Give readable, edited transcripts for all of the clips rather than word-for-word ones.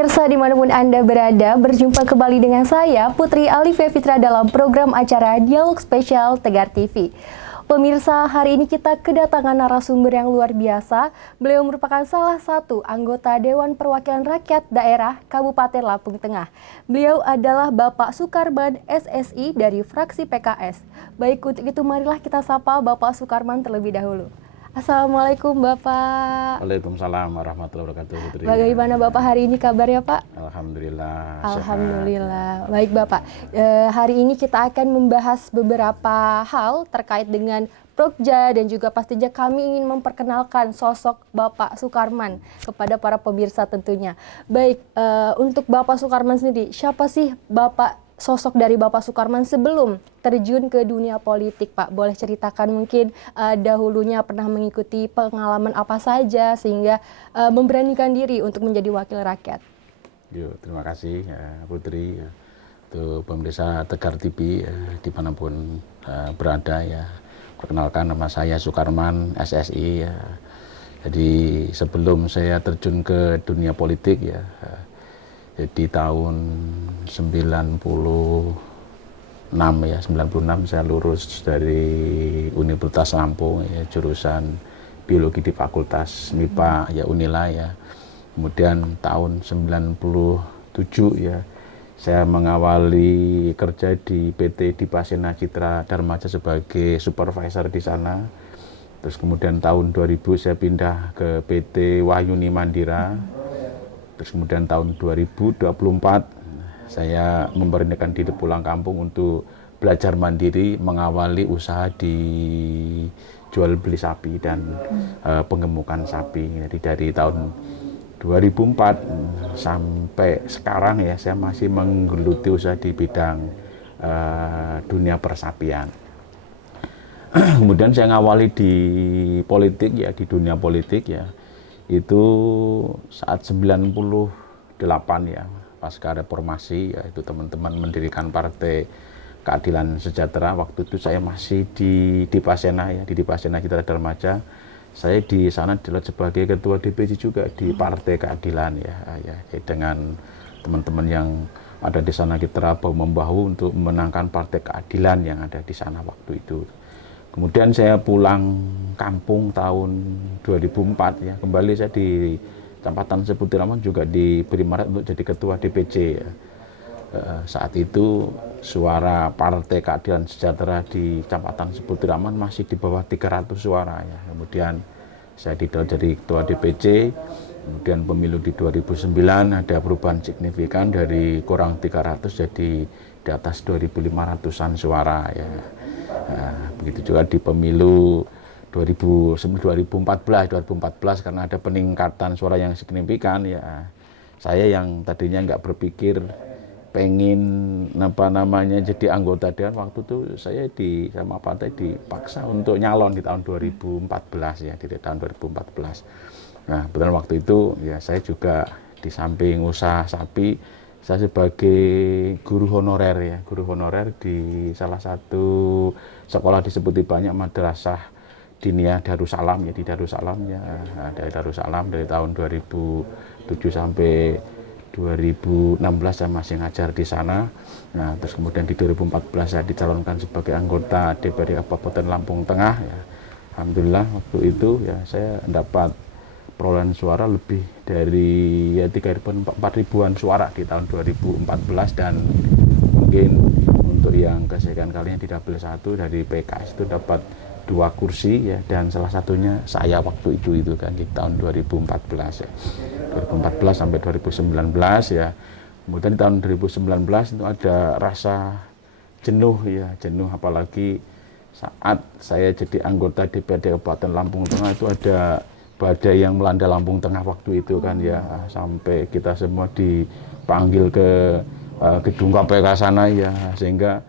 pemirsa dimanapun Anda berada, berjumpa kembali dengan saya, Putri Alifia Fitra dalam program acara Dialog Spesial Tegar TV. Pemirsa, hari ini kita kedatangan narasumber yang luar biasa. Beliau merupakan salah satu anggota Dewan Perwakilan Rakyat Daerah Kabupaten Lampung Tengah. Beliau adalah Bapak Sukarman SSI dari fraksi PKS. Baik, untuk itu marilah kita sapa Bapak Sukarman terlebih dahulu. Assalamualaikum Bapak. Waalaikumsalam warahmatullahi wabarakatuh. Putri. Bagaimana Bapak hari ini kabarnya Pak? Alhamdulillah. Alhamdulillah. Baik Bapak, hari ini kita akan membahas beberapa hal terkait dengan Prokja dan juga pastinya kami ingin memperkenalkan sosok Bapak Sukarman kepada para pemirsa tentunya. Baik, untuk Bapak Sukarman sendiri, siapa sih sosok dari Bapak Sukarman sebelum terjun ke dunia politik, Pak? Boleh ceritakan mungkin dahulunya pernah mengikuti pengalaman apa saja sehingga memberanikan diri untuk menjadi wakil rakyat. Terima kasih Putri, untuk pemirsa Tegar TV dimanapun berada ya. Perkenalkan, nama saya Sukarman SSI ya. Jadi sebelum saya terjun ke dunia politik ya, di tahun 96 saya lulus dari Universitas Lampung ya, jurusan biologi di Fakultas MIPA ya Unila ya. Kemudian tahun 97 ya saya mengawali kerja di PT Dipasena Citra Darmaja sebagai supervisor di sana. Terus kemudian tahun 2000 saya pindah ke PT Wahyuni Mandira. Terus kemudian tahun 2024 saya memberanikan diri pulang kampung untuk belajar mandiri, mengawali usaha di jual beli sapi dan penggemukan sapi. Jadi dari tahun 2004 sampai sekarang ya saya masih menggeluti usaha di bidang dunia persapian. Kemudian saya ngawali di politik ya, di dunia politik ya. Itu saat 98 ya, pasca reformasi ya, itu teman-teman mendirikan Partai Keadilan Sejahtera. Waktu itu saya masih di Dipasena ya, di Dipasena Citra Darmaja. Saya di sana sebagai ketua DPC juga di Partai Keadilan ya, dengan teman-teman yang ada di sana kita bahu-membahu untuk memenangkan Partai Keadilan yang ada di sana waktu itu. Kemudian saya pulang kampung tahun 2004 ya, kembali saya di Kecamatan Seputiraman juga diberi mandat untuk jadi ketua DPC ya. Saat itu suara Partai Keadilan Sejahtera di Kecamatan Seputiraman masih di bawah 300 suara ya. Kemudian saya jadi ketua DPC, kemudian pemilu di 2009 ada perubahan signifikan dari kurang 300 jadi di atas 2.500-an suara ya. Begitu juga di pemilu 2014 karena ada peningkatan suara yang signifikan ya. Saya yang tadinya nggak berpikir pengen jadi anggota dewan, waktu itu saya sama partai dipaksa untuk nyalon di tahun 2014 ya, di tahun 2014. Nah, kebetulan waktu itu ya saya juga di samping usaha sapi, saya sebagai guru honorer di salah satu sekolah disebut banyak Madrasah Diniyah Darussalam ya, di Darussalam ya, dari Darussalam dari tahun 2007 sampai 2016 saya masih ngajar di sana. Nah, terus kemudian di 2014 saya dicalonkan sebagai anggota DPRD Kabupaten Lampung Tengah ya. Alhamdulillah waktu itu ya saya dapat perolehan suara lebih dari ya 4.000-an suara di tahun 2014, dan mungkin untuk yang kesekian kalinya di dapil 1 dari PKS itu dapat 2 kursi ya, dan salah satunya saya waktu itu kan di tahun 2014 ya. 2014 sampai 2019 ya. Kemudian di tahun 2019 itu ada rasa jenuh apalagi saat saya jadi anggota DPRD Kabupaten Lampung Tengah itu ada badai yang melanda Lampung Tengah waktu itu kan ya, sampai kita semua dipanggil ke gedung KPK sana ya, sehingga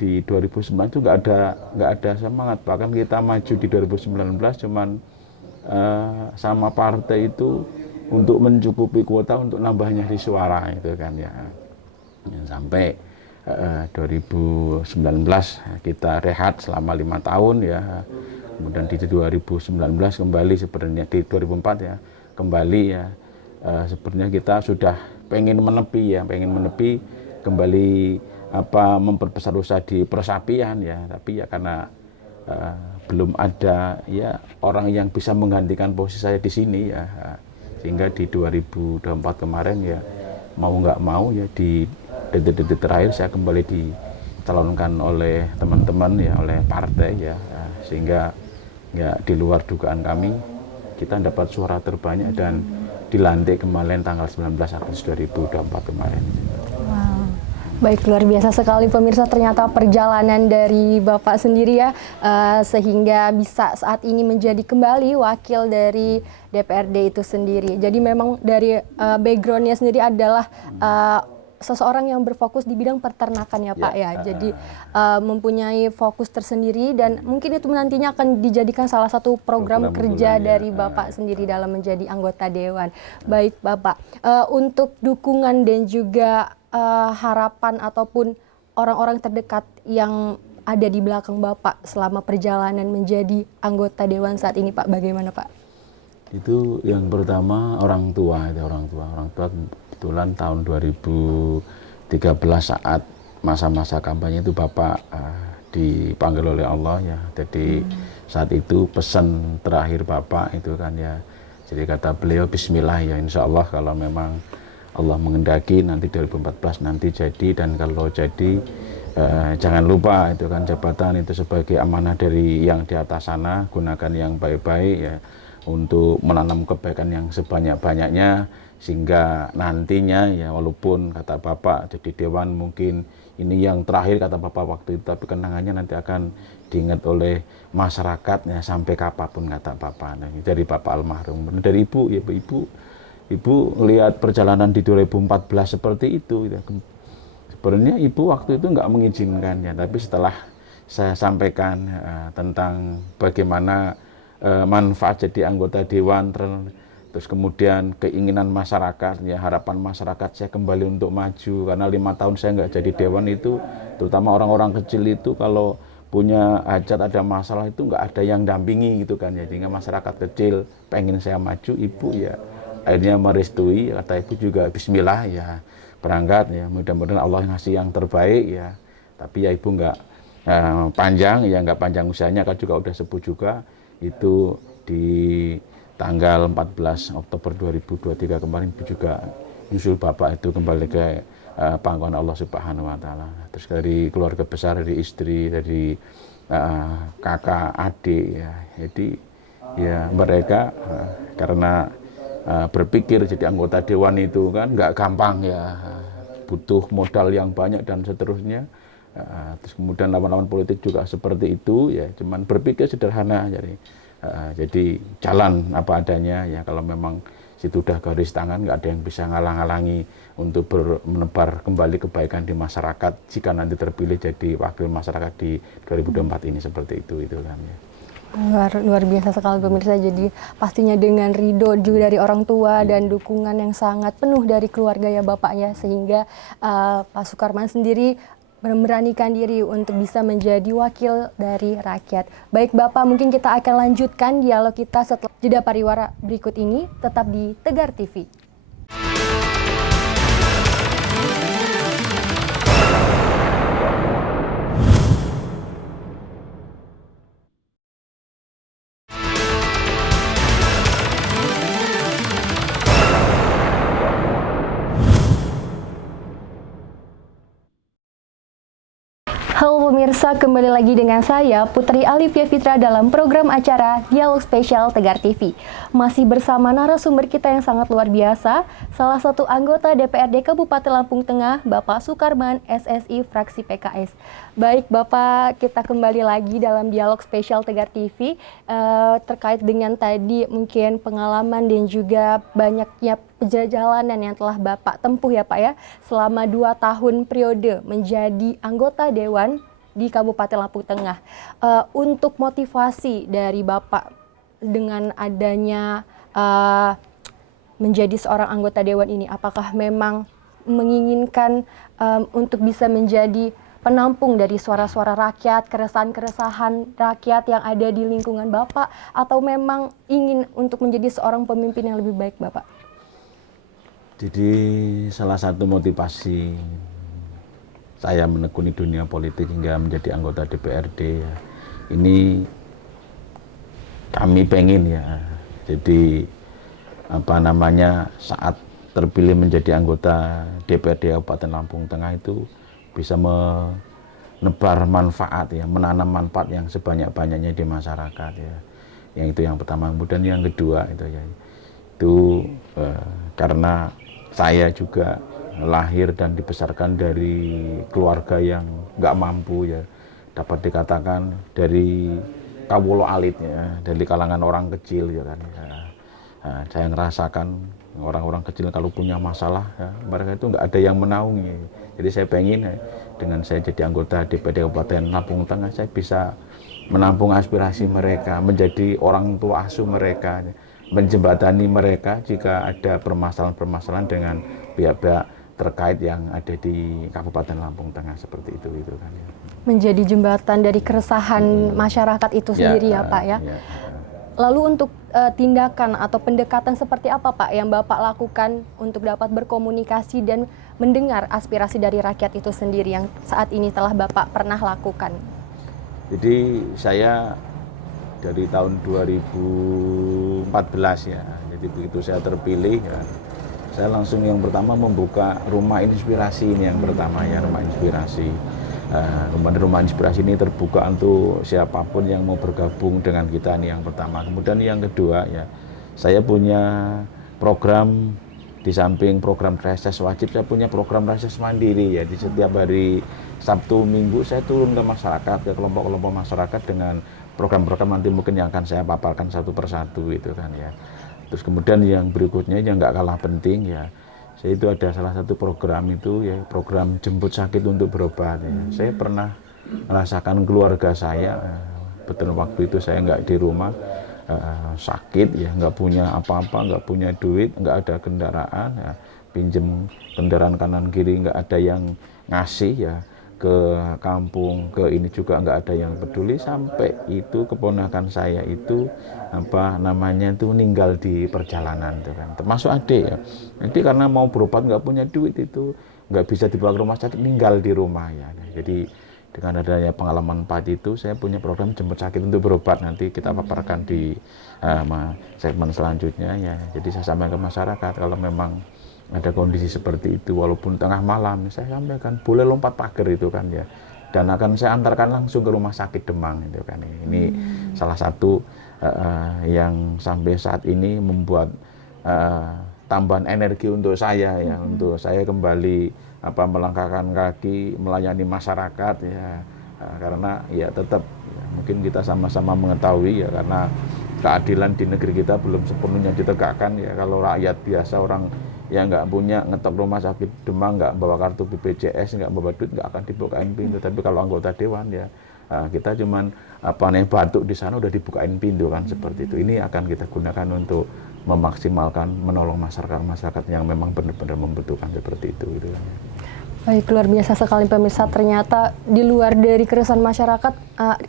di 2009 itu nggak ada semangat, bahkan kita maju di 2019 cuman sama partai itu untuk mencukupi kuota untuk nambahnya di suara itu kan ya. Sampai 2019 kita rehat selama 5 tahun ya. Kemudian di 2019 kembali, sebenarnya di 2004 ya kembali ya sebenarnya kita sudah pengen menepi kembali memperbesar usaha di persapian ya, tapi ya karena belum ada ya orang yang bisa menggantikan posisi saya di sini ya, sehingga di 2024 kemarin ya mau nggak mau ya di detik-detik terakhir saya kembali dicalonkan oleh teman-teman ya, oleh partai ya, sehingga ya di luar dugaan kami kita dapat suara terbanyak dan dilantik kemarin tanggal 19 Agustus 2024 kemarin. Wow. Baik, luar biasa sekali pemirsa, ternyata perjalanan dari Bapak sendiri ya, sehingga bisa saat ini menjadi kembali wakil dari DPRD itu sendiri. Jadi memang dari background-nya sendiri adalah seseorang yang berfokus di bidang peternakan ya Pak ya. Jadi mempunyai fokus tersendiri dan mungkin itu nantinya akan dijadikan salah satu program kerja dari Bapak sendiri dalam menjadi anggota dewan. Baik Bapak, untuk dukungan dan juga harapan ataupun orang-orang terdekat yang ada di belakang Bapak selama perjalanan menjadi anggota dewan saat ini Pak, bagaimana Pak? Itu yang pertama orang tua kebetulan tahun 2013 saat masa-masa kampanye itu Bapak dipanggil oleh Allah ya. Jadi saat itu pesan terakhir Bapak itu kan ya, jadi kata beliau bismillah ya, insya Allah kalau memang Allah mengendaki nanti 2014 nanti jadi, dan kalau jadi jangan lupa itu kan jabatan itu sebagai amanah dari yang di atas sana, gunakan yang baik-baik ya untuk menanam kebaikan yang sebanyak-banyaknya, sehingga nantinya ya walaupun kata Bapak jadi dewan mungkin ini yang terakhir kata Bapak waktu itu, tapi kenangannya nanti akan diingat oleh masyarakat ya sampai kapanpun kata Bapak. Nah, dari Bapak almarhum, dari Ibu ya Ibu lihat perjalanan di 2014 seperti itu ya. Sebenarnya Ibu waktu itu nggak mengizinkan ya, tapi setelah saya sampaikan tentang bagaimana manfaat jadi anggota dewan, terus kemudian keinginan masyarakat ya, harapan masyarakat saya kembali untuk maju, karena 5 tahun saya nggak jadi dewan itu, terutama orang-orang kecil itu kalau punya hajat ada masalah itu nggak ada yang dampingi gitu kan ya, sehingga masyarakat kecil pengen saya maju, Ibu ya akhirnya merestui, kata Ibu juga bismillah ya berangkat ya, mudah-mudahan Allah ngasih yang terbaik ya, tapi ya Ibu nggak nggak panjang usianya kan juga udah sepuh juga. Itu di tanggal 14 Oktober 2023 kemarin Ibu juga nyusul Bapak itu kembali ke pangkuan Allah Subhanahu wa Ta'ala. Terus dari keluarga besar, dari istri, dari kakak, adik ya. Jadi ya mereka karena berpikir jadi anggota dewan itu kan nggak gampang ya, butuh modal yang banyak dan seterusnya. Terus kemudian lawan-lawan politik juga seperti itu ya, cuman berpikir sederhana, jadi jalan apa adanya ya, kalau memang situ udah garis tangan nggak ada yang bisa ngalang-halangi untuk menebar kembali kebaikan di masyarakat jika nanti terpilih jadi wakil masyarakat di 2024 ini, seperti itu kan ya. Luar biasa sekali pemirsa, jadi pastinya dengan ridho juga dari orang tua dan dukungan yang sangat penuh dari keluarga ya Bapak ya, sehingga Pak Sukarman sendiri memberanikan diri untuk bisa menjadi wakil dari rakyat. Baik Bapak, mungkin kita akan lanjutkan dialog kita setelah jeda pariwara berikut ini, tetap di Tegar TV. Halo pemirsa, kembali lagi dengan saya Putri Alifia Fitra dalam program acara Dialog Spesial Tegar TV. Masih bersama narasumber kita yang sangat luar biasa, salah satu anggota DPRD Kabupaten Lampung Tengah, Bapak Sukarman, SSI Fraksi PKS. Baik Bapak, kita kembali lagi dalam Dialog Spesial Tegar TV terkait dengan tadi mungkin pengalaman dan juga banyaknya perjalanan yang telah Bapak tempuh ya Pak ya, selama 2 tahun periode menjadi anggota Dewan di Kabupaten Lampung Tengah. Untuk motivasi dari Bapak dengan adanya menjadi seorang anggota Dewan ini, apakah memang menginginkan untuk bisa menjadi penampung dari suara-suara rakyat, keresahan-keresahan rakyat yang ada di lingkungan Bapak, atau memang ingin untuk menjadi seorang pemimpin yang lebih baik Bapak? Jadi salah satu motivasi saya menekuni dunia politik hingga menjadi anggota DPRD ya, ini kami pengen ya, jadi apa namanya, saat terpilih menjadi anggota DPRD Kabupaten Lampung Tengah itu bisa menebar manfaat ya, menanam manfaat yang sebanyak-banyaknya di masyarakat ya. Yang itu yang pertama. Kemudian yang kedua itu ya, itu karena saya juga lahir dan dibesarkan dari keluarga yang nggak mampu ya, dapat dikatakan dari kawula alit ya, dari kalangan orang kecil ya kan ya. Nah, saya ngerasakan orang-orang kecil kalau punya masalah ya, mereka itu nggak ada yang menaungi. Jadi saya pengen ya, dengan saya jadi anggota DPRD Kabupaten Lampung Tengah, saya bisa menampung aspirasi mereka, menjadi orang tua asuh mereka, menjembatani mereka jika ada permasalahan-permasalahan dengan pihak-pihak terkait yang ada di Kabupaten Lampung Tengah seperti itu kan ya. Menjadi jembatan dari keresahan masyarakat itu sendiri ya Pak ya. Lalu untuk tindakan atau pendekatan seperti apa Pak yang Bapak lakukan untuk dapat berkomunikasi dan mendengar aspirasi dari rakyat itu sendiri yang saat ini telah Bapak pernah lakukan? Jadi saya dari tahun 2014 ya, jadi begitu saya terpilih ya, saya langsung yang pertama membuka rumah inspirasi ini yang pertama ya, rumah inspirasi. Rumah inspirasi ini terbuka untuk siapapun yang mau bergabung dengan kita, ini yang pertama. Kemudian yang kedua ya, saya punya program di samping program reses wajib, saya punya program reses mandiri ya. Di setiap hari Sabtu Minggu saya turun ke masyarakat, ke kelompok-kelompok masyarakat dengan program-program nanti mungkin yang akan saya paparkan satu persatu itu kan ya. Terus kemudian yang berikutnya yang nggak kalah penting ya, saya itu ada salah satu program itu ya, program jemput sakit untuk berobat ya. Saya pernah merasakan keluarga saya, betul waktu itu saya nggak di rumah, sakit ya, nggak punya apa-apa, nggak punya duit, nggak ada kendaraan ya, pinjem kendaraan kanan kiri nggak ada yang ngasih ya, ke kampung, ke ini juga nggak ada yang peduli, sampai itu keponakan saya itu apa namanya itu meninggal di perjalanan itu kan, termasuk adik ya. Jadi karena mau berobat nggak punya duit itu nggak bisa dibawa ke rumah sakit, meninggal di rumah ya. Jadi dengan adanya pengalaman pahit itu, saya punya program jemput sakit untuk berobat, nanti kita paparkan di segmen selanjutnya ya. Jadi saya sampaikan ke masyarakat kalau memang ada kondisi seperti itu, walaupun tengah malam, saya sampaikan boleh lompat pagar itu kan ya, dan akan saya antarkan langsung ke rumah sakit Demang itu kan. Ini salah satu yang sampai saat ini membuat tambahan energi untuk saya ya, untuk saya kembali melangkahkan kaki melayani masyarakat ya, karena ya tetap ya, mungkin kita sama-sama mengetahui ya, karena keadilan di negeri kita belum sepenuhnya ditegakkan ya. Kalau rakyat biasa, orang yang nggak punya ngetok rumah sakit Demang, nggak bawa kartu BPJS, nggak bawa duit, nggak akan dibukain pintu. Tapi kalau anggota dewan ya, kita cuman batuk di sana udah dibukain pintu kan, seperti itu. Ini akan kita gunakan untuk memaksimalkan menolong masyarakat yang memang benar-benar membutuhkan seperti itu gitu kan. Baik, luar biasa sekali pemirsa. Ternyata di luar dari keresahan masyarakat,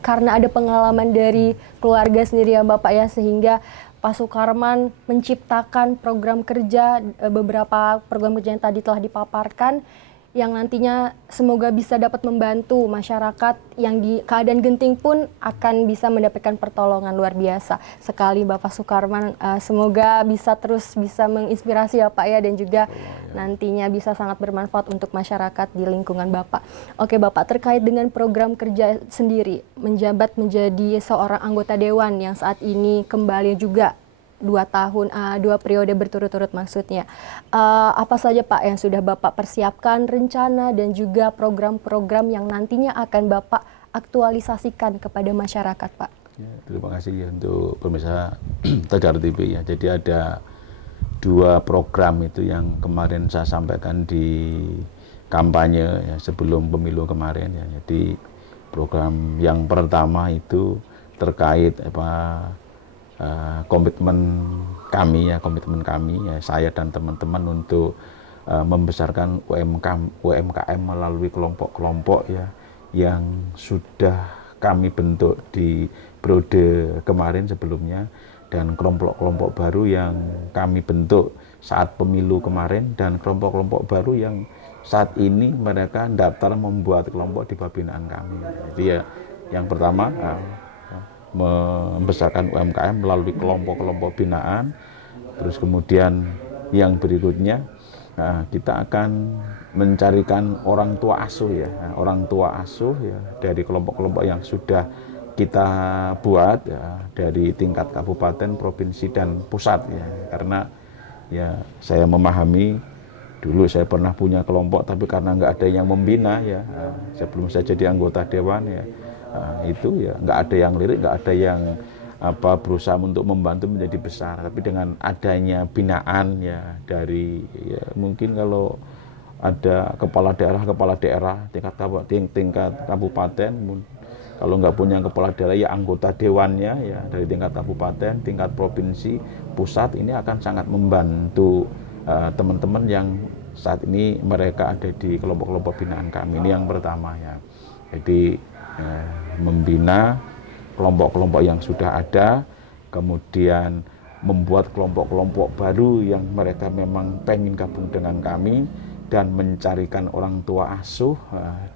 karena ada pengalaman dari keluarga sendiri ya Bapak ya, sehingga Pak Sukarman menciptakan program kerja, beberapa program kerja yang tadi telah dipaparkan, yang nantinya semoga bisa dapat membantu masyarakat yang di keadaan genting pun akan bisa mendapatkan pertolongan. Luar biasa sekali Bapak Sukarman. Semoga bisa terus bisa menginspirasi ya Pak ya, dan juga nantinya bisa sangat bermanfaat untuk masyarakat di lingkungan Bapak. Oke Bapak, terkait dengan program kerja sendiri, menjabat menjadi seorang anggota dewan yang saat ini kembali juga 2 periode berturut-turut maksudnya. Apa saja Pak yang sudah Bapak persiapkan, rencana dan juga program-program yang nantinya akan Bapak aktualisasikan kepada masyarakat Pak? Ya, terima kasih ya untuk pemirsa Tegar TV ya. Jadi ada 2 program itu yang kemarin saya sampaikan di kampanye ya, sebelum pemilu kemarin ya. Jadi program yang pertama itu terkait komitmen kami ya, saya dan teman-teman untuk membesarkan UMKM melalui kelompok-kelompok ya yang sudah kami bentuk di periode kemarin sebelumnya, dan kelompok-kelompok baru yang kami bentuk saat pemilu kemarin, dan kelompok-kelompok baru yang saat ini mereka daftar membuat kelompok di bawah binaan kami. Jadi ya, yang pertama membesarkan UMKM melalui kelompok-kelompok binaan. Terus kemudian yang berikutnya kita akan mencarikan orang tua asuh ya, orang tua asuh ya dari kelompok-kelompok yang sudah kita buat ya, dari tingkat kabupaten, provinsi dan pusat ya. Karena ya saya memahami dulu saya pernah punya kelompok, tapi karena nggak ada yang membina ya, sebelum saya jadi anggota dewan ya, itu ya nggak ada yang lirik, nggak ada yang berusaha untuk membantu menjadi besar. Tapi dengan adanya binaan ya dari ya mungkin kalau ada kepala daerah tingkat kabupaten, kalau nggak punya kepala daerah ya anggota dewannya ya dari tingkat kabupaten, tingkat provinsi, pusat, ini akan sangat membantu teman-teman yang saat ini mereka ada di kelompok-kelompok binaan kami. Ini yang pertama ya. Jadi membina kelompok-kelompok yang sudah ada, kemudian membuat kelompok-kelompok baru yang mereka memang pengen gabung dengan kami, dan mencarikan orang tua asuh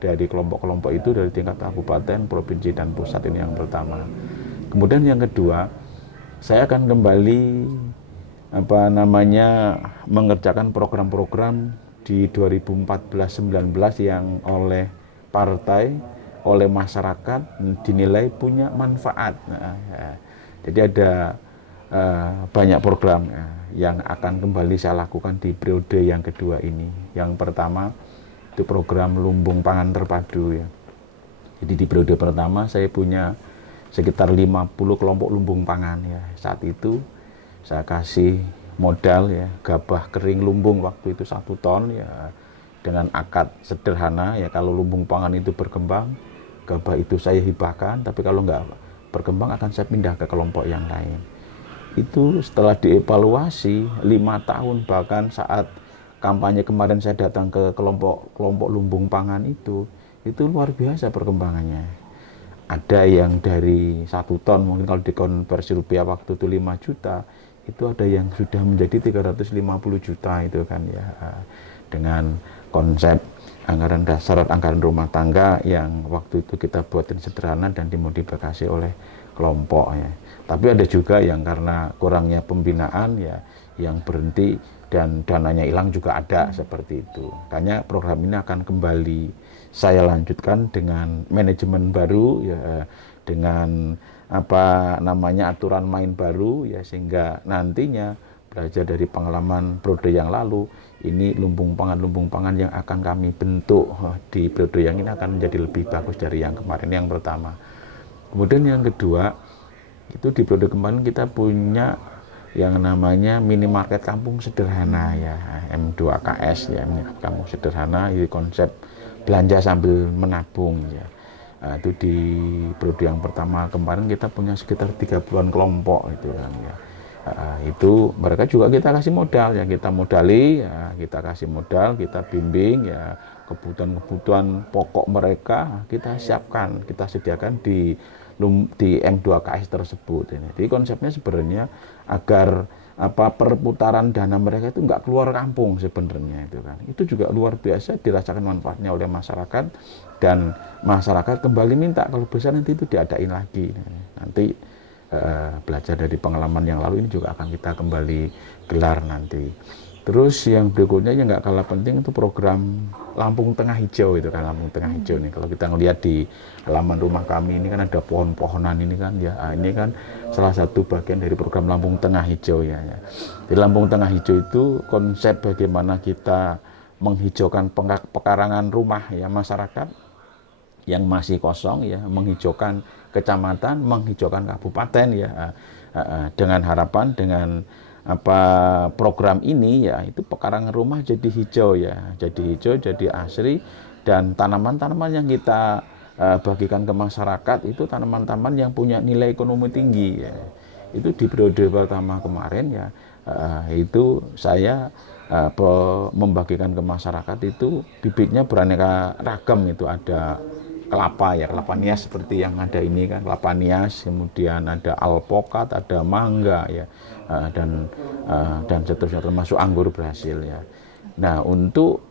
dari kelompok-kelompok itu dari tingkat kabupaten, provinsi, dan pusat. Ini yang pertama. Kemudian yang kedua, saya akan kembali mengerjakan program-program di 2014-19 yang oleh partai, oleh masyarakat dinilai punya manfaat. Jadi ada banyak program yang akan kembali saya lakukan di periode yang kedua ini. Yang pertama itu program lumbung pangan terpadu ya. Jadi di periode pertama saya punya sekitar 50 kelompok lumbung pangan ya. Saat itu saya kasih modal ya, gabah kering lumbung waktu itu 1 ton ya, dengan akad sederhana ya. Kalau lumbung pangan itu berkembang, gabah itu saya hibahkan, tapi kalau nggak berkembang akan saya pindah ke kelompok yang lain. Itu setelah dievaluasi 5 tahun, bahkan saat kampanye kemarin saya datang ke kelompok lumbung pangan itu luar biasa perkembangannya. Ada yang dari 1 ton, mungkin kalau dikonversi rupiah waktu itu 5 juta, itu ada yang sudah menjadi 350 juta itu kan ya, dengan konsep anggaran dasar, anggaran rumah tangga yang waktu itu kita buatin sederhana dan dimodifikasi oleh kelompok ya. Tapi ada juga yang karena kurangnya pembinaan ya, yang berhenti dan dananya hilang juga ada seperti itu. Makanya program ini akan kembali saya lanjutkan dengan manajemen baru ya, dengan aturan main baru ya, sehingga nantinya belajar dari pengalaman periode yang lalu, ini lumbung pangan yang akan kami bentuk di periode yang ini akan menjadi lebih bagus dari yang kemarin. Yang pertama. Kemudian yang kedua, itu di periode kemarin kita punya yang namanya minimarket kampung sederhana ya, M2KS ya, minimarket kampung sederhana, itu konsep belanja sambil menabung ya. Itu di periode yang pertama kemarin kita punya sekitar 30-an kelompok itu kan ya. Itu mereka juga kita kasih modal ya, kita modali ya, kita kasih modal, kita bimbing ya, kebutuhan pokok mereka kita siapkan, kita sediakan di M2KS tersebut ini. Jadi konsepnya sebenarnya agar perputaran dana mereka itu nggak keluar kampung sebenarnya itu kan. Itu juga luar biasa dirasakan manfaatnya oleh masyarakat, dan masyarakat kembali minta kalau bisa nanti itu diadain lagi. Nanti belajar dari pengalaman yang lalu ini juga akan kita kembali gelar nanti. Terus yang berikutnya yang nggak kalah penting itu program Lampung Tengah Hijau itu kan, Lampung Tengah Hijau nih. Kalau kita ngelihat di halaman rumah kami ini kan ada pohon-pohonan ini kan ya, ini kan salah satu bagian dari program Lampung Tengah Hijau ya. Di Lampung Tengah Hijau itu konsep bagaimana kita menghijaukan pekarangan rumah ya masyarakat yang masih kosong ya, menghijaukan kecamatan, menghijaukan kabupaten ya, dengan harapan dengan program ini ya, itu pekarangan rumah jadi hijau ya, jadi hijau, jadi asri, dan tanaman-tanaman yang kita bagikan ke masyarakat itu tanaman-tanaman yang punya nilai ekonomi tinggi ya. Itu di periode pertama kemarin ya, itu saya membagikan ke masyarakat itu bibitnya beraneka ragam, itu ada kelapa ya, kelapa nias seperti yang ada ini kan, kelapa nias, kemudian ada alpokat, ada mangga ya, dan seterusnya termasuk anggur Brasil ya. Nah, untuk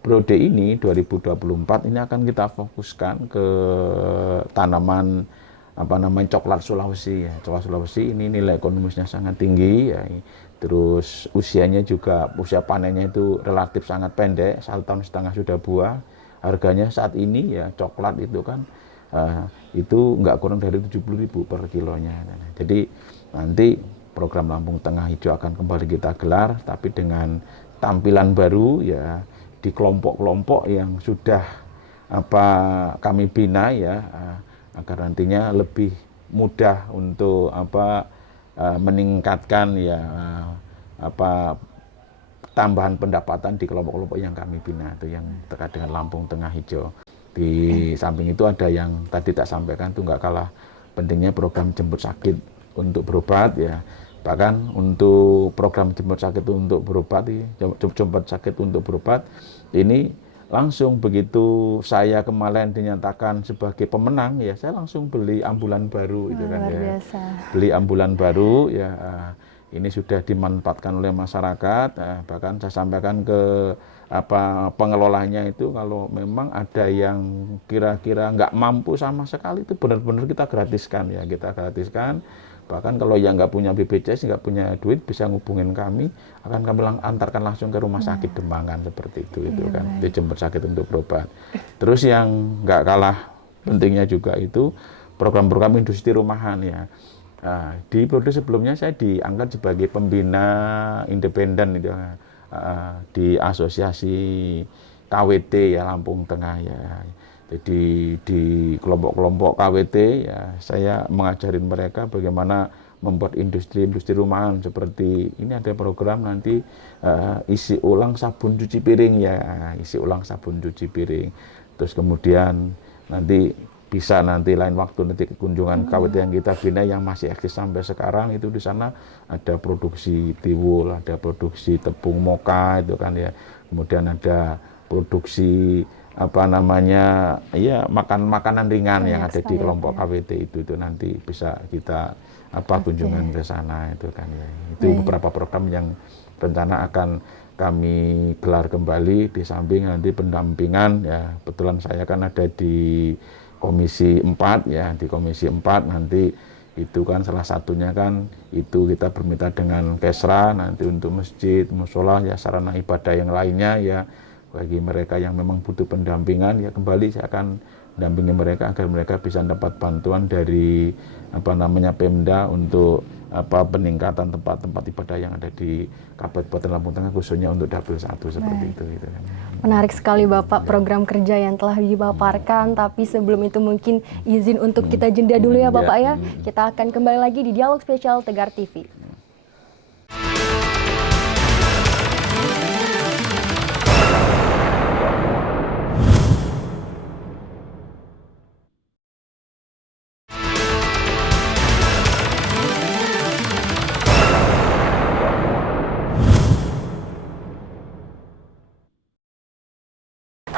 periode ini 2024 ini akan kita fokuskan ke tanaman coklat Sulawesi ya. Coklat Sulawesi ini nilai ekonomisnya sangat tinggi ya. Terus usianya juga, usia panennya itu relatif sangat pendek, 1,5 tahun sudah buah. Harganya saat ini ya coklat itu kan itu nggak kurang dari 70.000 per kilonya. Jadi nanti program Lampung Tengah Hijau akan kembali kita gelar, tapi dengan tampilan baru ya, di kelompok-kelompok yang sudah kami bina ya, agar nantinya lebih mudah untuk meningkatkan ya tambahan pendapatan di kelompok-kelompok yang kami bina itu yang terkait dengan Lampung Tengah Hijau. Di samping itu ada yang tadi tak sampaikan itu nggak kalah pentingnya program jemput sakit untuk berobat ya. Bahkan untuk program jemput sakit untuk berobat ini langsung begitu saya kemarin dinyatakan sebagai pemenang ya, saya langsung beli ambulan baru itu kan ya. Beli ambulan baru ya, ini sudah dimanfaatkan oleh masyarakat, bahkan saya sampaikan ke pengelolanya itu, kalau memang ada yang kira-kira nggak mampu sama sekali itu benar-benar kita gratiskan ya, kita gratiskan. Bahkan kalau yang nggak punya BPJS, nggak punya duit, bisa ngubungin kami, akan kami antarkan langsung ke rumah sakit Demangan seperti itu kan, itu jemput sakit untuk berobat. Terus yang nggak kalah pentingnya juga itu program-program industri rumahan ya. Di periode sebelumnya saya diangkat sebagai pembina independen itu, di asosiasi KWT ya Lampung Tengah ya. Jadi di kelompok-kelompok KWT ya, saya mengajarin mereka bagaimana membuat industri rumahan seperti ini. Ada program nanti isi ulang sabun cuci piring ya, isi ulang sabun cuci piring. Terus kemudian nanti bisa nanti lain waktu nanti kunjungan KWT yang kita bina yang masih eksis sampai sekarang itu, di sana ada produksi tiwul, ada produksi tepung moka itu kan ya. Kemudian ada produksi makanan ringan yang ada di kelompok KWT itu nanti bisa kita kunjungan ke sana itu kan ya. Itu beberapa program yang rencana akan kami gelar kembali, di samping nanti pendampingan ya. Kebetulan saya kan ada di Komisi 4 ya, di Komisi 4 nanti itu kan salah satunya kan itu kita bermitra dengan Kesra nanti untuk masjid, musola ya, sarana ibadah yang lainnya ya. Bagi mereka yang memang butuh pendampingan ya, kembali saya akan dampingi mereka agar mereka bisa dapat bantuan dari Pemda untuk peningkatan tempat-tempat ibadah yang ada di Kabupaten Lampung Tengah, khususnya untuk Dapil 1 seperti itu gitu kan. Menarik sekali Bapak program kerja yang telah dipaparkan, tapi sebelum itu mungkin izin untuk kita jeda dulu ya Bapak ya. Kita akan kembali lagi di Dialog Spesial Tegar TV.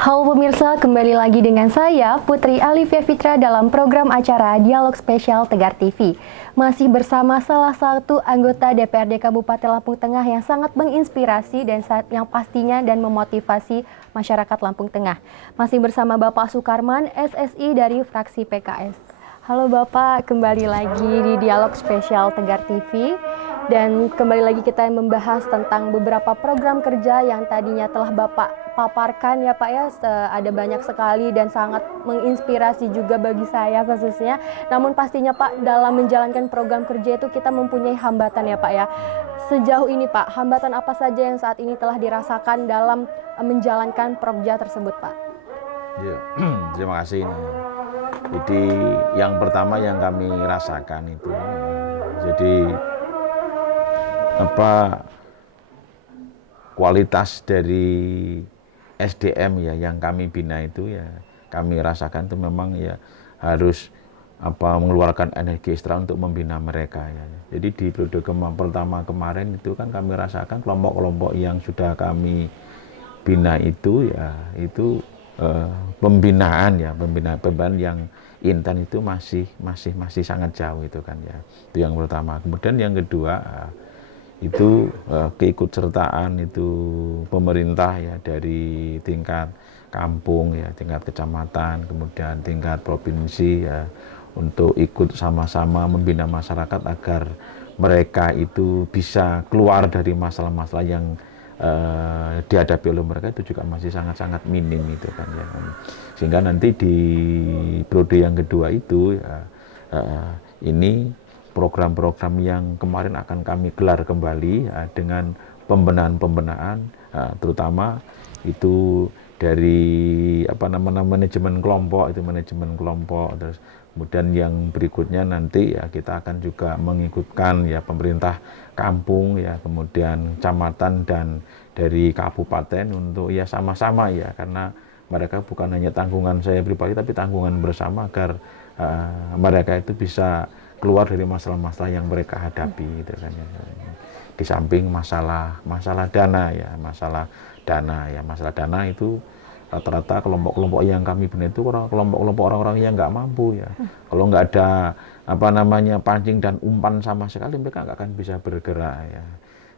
Halo pemirsa, kembali lagi dengan saya Putri Alivia Fitra dalam program acara Dialog Spesial Tegar TV. Masih bersama salah satu anggota DPRD Kabupaten Lampung Tengah yang sangat menginspirasi dan yang pastinya dan memotivasi masyarakat Lampung Tengah. Masih bersama Bapak Sukarman, SSI dari fraksi PKS. Halo Bapak, kembali lagi di Dialog Spesial Tegar TV. Dan kembali lagi kita membahas tentang beberapa program kerja yang tadinya telah Bapak paparkan ya Pak ya. Ada banyak sekali dan sangat menginspirasi juga bagi saya khususnya. Namun pastinya Pak, dalam menjalankan program kerja itu kita mempunyai hambatan ya Pak ya. Sejauh ini Pak, hambatan apa saja yang saat ini telah dirasakan dalam menjalankan program tersebut Pak? Ya, terima kasih. Jadi yang pertama yang kami rasakan itu, jadi kualitas dari SDM ya yang kami bina itu ya, kami rasakan itu memang ya harus mengeluarkan energi ekstra untuk membina mereka ya. Jadi di periode pertama kemarin itu kan kami rasakan kelompok-kelompok yang sudah kami bina itu ya, itu pembinaan ya, pembinaan yang intens itu masih sangat jauh itu kan ya. Itu yang pertama. Kemudian yang kedua itu keikutsertaan itu pemerintah ya, dari tingkat kampung ya, tingkat kecamatan, kemudian tingkat provinsi ya, untuk ikut sama-sama membina masyarakat agar mereka itu bisa keluar dari masalah-masalah yang dihadapi oleh mereka, itu juga masih sangat-sangat minim itu kan ya. Sehingga nanti di periode yang kedua itu ya, ini program-program yang kemarin akan kami gelar kembali ya, dengan pembenahan-pembenahan, terutama itu dari manajemen kelompok, terus kemudian yang berikutnya nanti ya kita akan juga mengikutkan ya pemerintah kampung ya, kemudian kecamatan dan dari kabupaten untuk ya sama-sama ya, karena mereka bukan hanya tanggungan saya pribadi tapi tanggungan bersama agar mereka itu bisa keluar dari masalah-masalah yang mereka hadapi gitu kan ya. Di samping masalah dana itu rata-rata kelompok-kelompok yang kami bina itu kelompok-kelompok orang-orang yang nggak mampu ya. Kalau nggak ada pancing dan umpan sama sekali, mereka nggak akan bisa bergerak ya.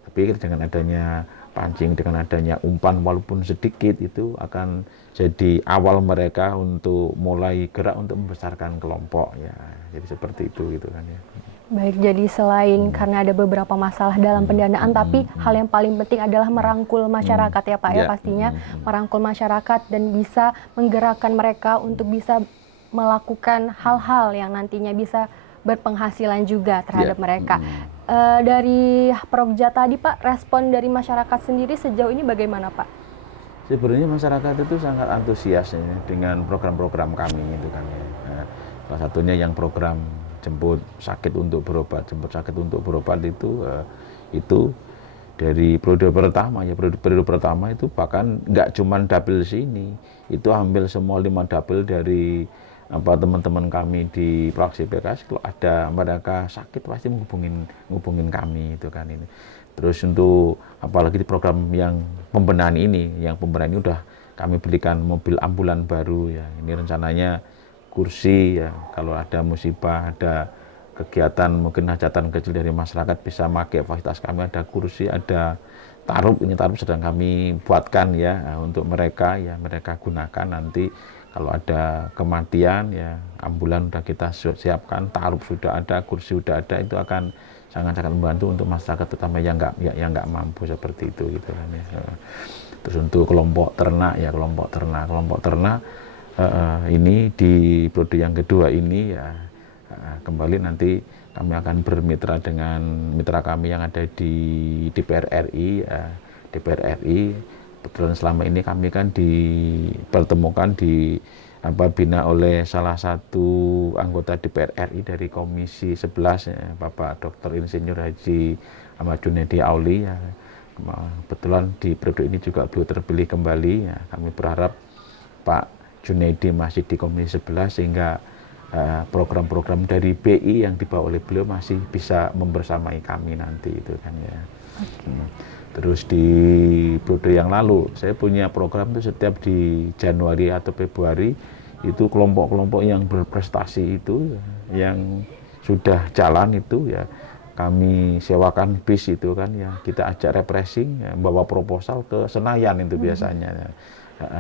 Tapi dengan adanya pancing, dengan adanya umpan walaupun sedikit, itu akan jadi awal mereka untuk mulai gerak untuk membesarkan kelompok ya. Jadi seperti itu gitu kan ya. Baik, jadi selain karena ada beberapa masalah dalam pendanaan, tapi hal yang paling penting adalah merangkul masyarakat ya Pak ya, pastinya merangkul masyarakat dan bisa menggerakkan mereka untuk bisa melakukan hal-hal yang nantinya bisa berpenghasilan juga terhadap mereka. Dari Prokja tadi Pak, respon dari masyarakat sendiri sejauh ini bagaimana Pak? Sebenarnya masyarakat itu sangat antusias ya, dengan program-program kami itu kan ya. Salah satunya yang program jemput sakit untuk berobat itu dari periode pertama itu bahkan nggak cuma dapil sini, itu hampir semua 5 dapil dari teman-teman kami di fraksi PKS, kalau ada mereka sakit pasti ngubungin kami itu kan ini. Terus untuk apalagi di program yang pembenahan ini udah kami belikan mobil ambulan baru ya. Ini rencananya kursi ya, kalau ada musibah, ada kegiatan mungkin hajatan kecil dari masyarakat bisa pakai fasilitas kami, ada kursi, ada tarup. Ini tarup sedang kami buatkan ya untuk mereka ya, mereka gunakan nanti kalau ada kematian ya, ambulan sudah kita siapkan, tarup sudah ada, kursi sudah ada, itu akan sangat-sangat membantu untuk masyarakat terutama yang nggak mampu seperti itu gitu kan ya. Terus untuk kelompok ternak ini di periode yang kedua ini ya, kembali nanti kami akan bermitra dengan mitra kami yang ada di DPR RI ya. DPR RI kebetulan selama ini kami kan dipertemukan bina oleh salah satu anggota DPR RI dari Komisi 11 ya, Bapak Dr. Insinyur Haji Ahmad Junaidi Auli ya. Kebetulan di periode ini juga beliau terpilih kembali ya. Kami berharap Pak Junaidi masih di Komisi 11 sehingga program-program dari BI yang dibawa oleh beliau masih bisa membersamai kami nanti itu kan ya. Terus di periode yang lalu saya punya program itu setiap di Januari atau Februari itu kelompok-kelompok yang berprestasi itu yang sudah jalan itu ya, kami sewakan bis itu kan ya, kita ajak refreshing ya, bawa proposal ke Senayan itu biasanya ya.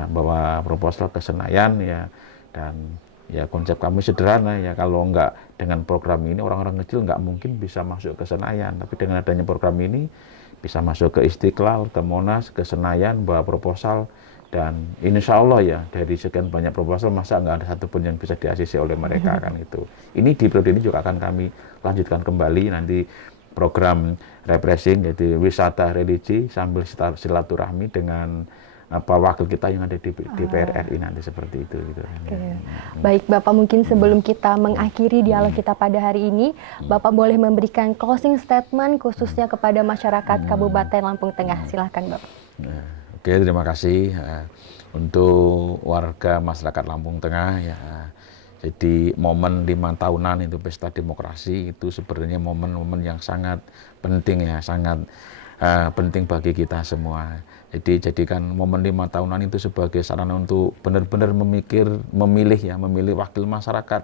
Bawa proposal ke Senayan ya, dan ya konsep kami sederhana ya, kalau enggak dengan program ini orang-orang kecil nggak mungkin bisa masuk ke Senayan, tapi dengan adanya program ini bisa masuk ke Istiqlal, ke Monas, ke Senayan, bawa proposal, dan insya Allah ya dari sekian banyak proposal masa nggak ada satupun yang bisa di-ACC oleh mereka kan itu. Ini di periode ini juga akan kami lanjutkan kembali nanti program refreshing, yaitu wisata religi sambil silaturahmi dengan wakil kita yang ada di DPR RI nanti seperti itu gitu. Baik Bapak, mungkin sebelum kita mengakhiri dialog kita pada hari ini, Bapak boleh memberikan closing statement khususnya kepada masyarakat Kabupaten Lampung Tengah. Silahkan Bapak. Oke, terima kasih untuk warga masyarakat Lampung Tengah ya. Jadi momen 5 tahunan itu pesta demokrasi itu sebenarnya momen-momen yang sangat penting ya, sangat penting bagi kita semua. Jadi jadikan momen 5 tahunan itu sebagai sarana untuk benar-benar memilih wakil masyarakat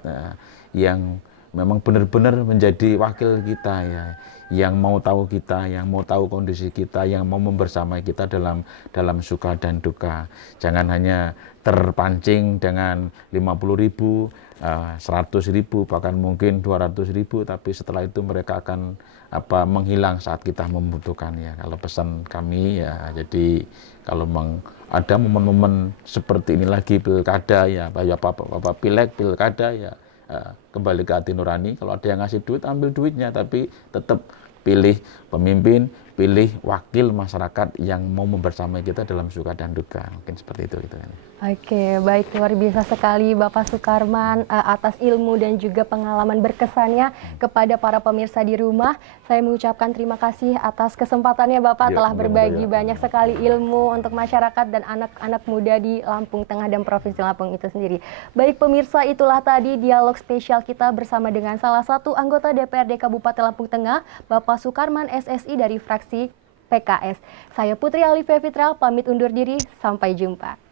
yang memang benar-benar menjadi wakil kita ya, yang mau tahu kita, yang mau tahu kondisi kita, yang mau membersamai kita dalam suka dan duka. Jangan hanya terpancing dengan 50.000, 100.000, bahkan mungkin 200.000, tapi setelah itu mereka akan menghilang saat kita membutuhkan ya. Kalau pesan kami ya, jadi kalau memang ada momen-momen seperti ini lagi pilkada ya, Bapak Pileg pilkada ya, kembali ke hati nurani. Kalau ada yang ngasih duit, ambil duitnya, tapi tetap pilih pemimpin, pilih wakil masyarakat yang mau membersamai kita dalam suka dan duka. Mungkin seperti itu gitu kan. Oke, baik, luar biasa sekali Bapak Sukarman atas ilmu dan juga pengalaman berkesannya kepada para pemirsa di rumah. Saya mengucapkan terima kasih atas kesempatannya Bapak telah berbagi banyak sekali ilmu untuk masyarakat dan anak-anak muda di Lampung Tengah dan Provinsi Lampung itu sendiri. Baik pemirsa, itulah tadi dialog spesial kita bersama dengan salah satu anggota DPRD Kabupaten Lampung Tengah, Bapak Sukarman SSI dari fraksi PKS. Saya Putri Alifia Fitra, pamit undur diri, sampai jumpa.